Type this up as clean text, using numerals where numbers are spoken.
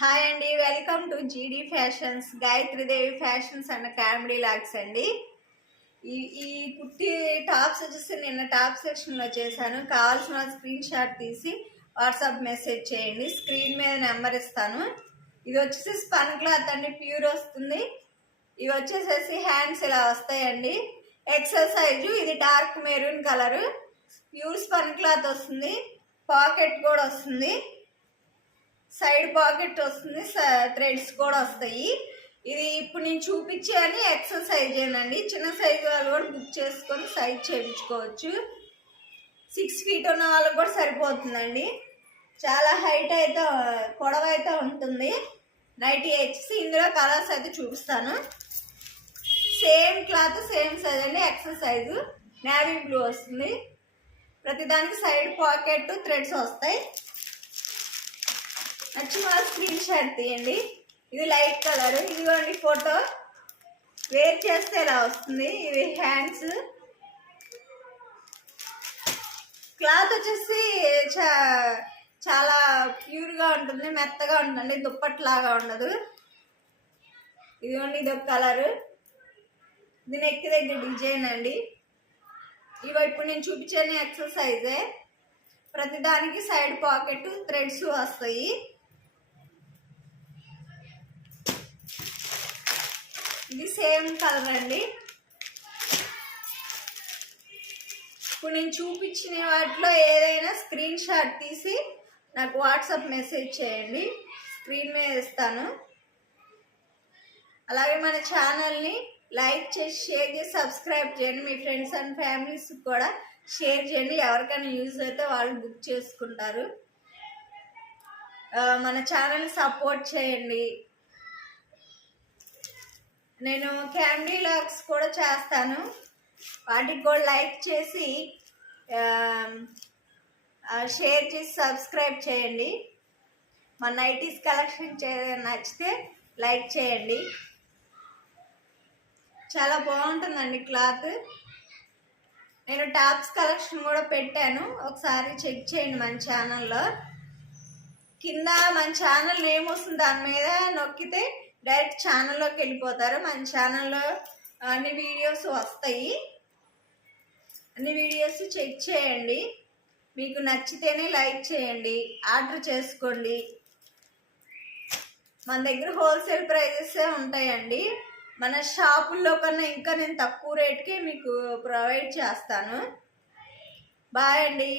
Hi అండి, welcome to GD fashions, Gayatridevi fashions and comedy vlogs అండి. ఈ కుర్తీ టాప్స్ వచ్చేసి నిన్న టాప్ సెక్షన్లో చేశాను. కావాల్సిన స్క్రీన్ షాట్ తీసి వాట్సాప్ మెసేజ్ చేయండి. స్క్రీన్ మీద నెంబర్ ఇస్తాను. ఇది వచ్చేసి స్పన్ క్లాత్ అండి, ప్యూర్ వస్తుంది. ఇవి వచ్చేసేసి హ్యాండ్స్ ఇలా వస్తాయండి. Excel size. ఇది dark maroon colour, pure spun cloth వస్తుంది. పాకెట్ కూడా వస్తుంది, సైడ్ పాకెట్ వస్తుంది, థ్రెడ్స్ కూడా వస్తాయి. ఇది ఇప్పుడు నేను చూపించేది ఎక్సెల్ సైజ్ ఏనండి. చిన్న సైజు వాళ్ళు కూడా బుక్ చేసుకొని సైజ్ చేయించుకోవచ్చు. 6 feet ఉన్న వాళ్ళకి కూడా సరిపోతుందండి. చాలా హైట్ అయితే పొడవు అయితే ఉంటుంది. 90 HC. ఇందులో కలర్స్ అయితే చూపిస్తాను. సేమ్ క్లాత్ సేమ్ సైజ్ అండి. ఎక్సెల్ సైజు నేవీ బ్లూ వస్తుంది. ప్రతిదానికి సైడ్ పాకెట్ థ్రెడ్స్ వస్తాయి. నచ్చి మా స్క్రీన్ షాట్ తీయండి. ఇది లైట్ కలర్. ఇదిగోండి ఫోటో. వేర్ చేస్తే ఇలా వస్తుంది. ఇవి హ్యాండ్స్. క్లాత్ వచ్చేసి చాలా ప్యూర్గా ఉంటుంది, మెత్తగా ఉంటుంది, దుప్పట్లాగా ఉండదు. ఇదిగోండి ఇదొక కలరు. ఇది నెక్ దగ్గర డిజైన్ అండి. ఇవి ఇప్పుడు నేను చూపించేది ఎక్సెల్ సైజే. ప్రతిదానికి సైడ్ పాకెట్ థ్రెడ్స్ వస్తాయి. ఇది సేమ్ కలర్ అండి. ఇప్పుడు నేను చూపించిన వాటిలో ఏదైనా స్క్రీన్ షాట్ తీసి నాకు వాట్సాప్ మెసేజ్ చేయండి. స్క్రీన్ మీద ఇస్తాను. అలాగే మన ఛానల్ని లైక్ చేసి, షేర్ చేసి, సబ్స్క్రైబ్ చేయండి. మీ ఫ్రెండ్స్ అండ్ ఫ్యామిలీస్ కూడా షేర్ చేయండి. ఎవరికైనా యూజ్ అయితే వాళ్ళు బుక్ చేసుకుంటారు. మన ఛానల్ని సపోర్ట్ చేయండి. నేను కామెడీ లాగ్స్ కూడా చేస్తాను. వాటికి కూడా లైక్ చేసి, షేర్ చేసి, సబ్స్క్రైబ్ చేయండి. మన నైటీస్ కలెక్షన్ నచ్చితే లైక్ చేయండి. చాలా బాగుంటుందండి క్లాత్. నేను టాప్స్ కలెక్షన్ కూడా పెట్టాను, ఒకసారి చెక్ చేయండి మన ఛానల్లో. కింద మన ఛానల్ నేమ్ వస్తుంది, దాని మీద నొక్కితే డైరెక్ట్ ఛానల్లోకి వెళ్ళిపోతారు. మన ఛానల్లో అన్ని వీడియోస్ వస్తాయి. అన్ని వీడియోస్ చెక్ చేయండి. మీకు నచ్చితేనే లైక్ చేయండి, ఆర్డర్ చేసుకోండి. మన దగ్గర హోల్సేల్ ప్రైజెస్ ఉంటాయండి. మన షాపుల్లో కన్నా ఇంకా నేను తక్కువ రేట్కి మీకు ప్రొవైడ్ చేస్తాను. బాయ్ అండి.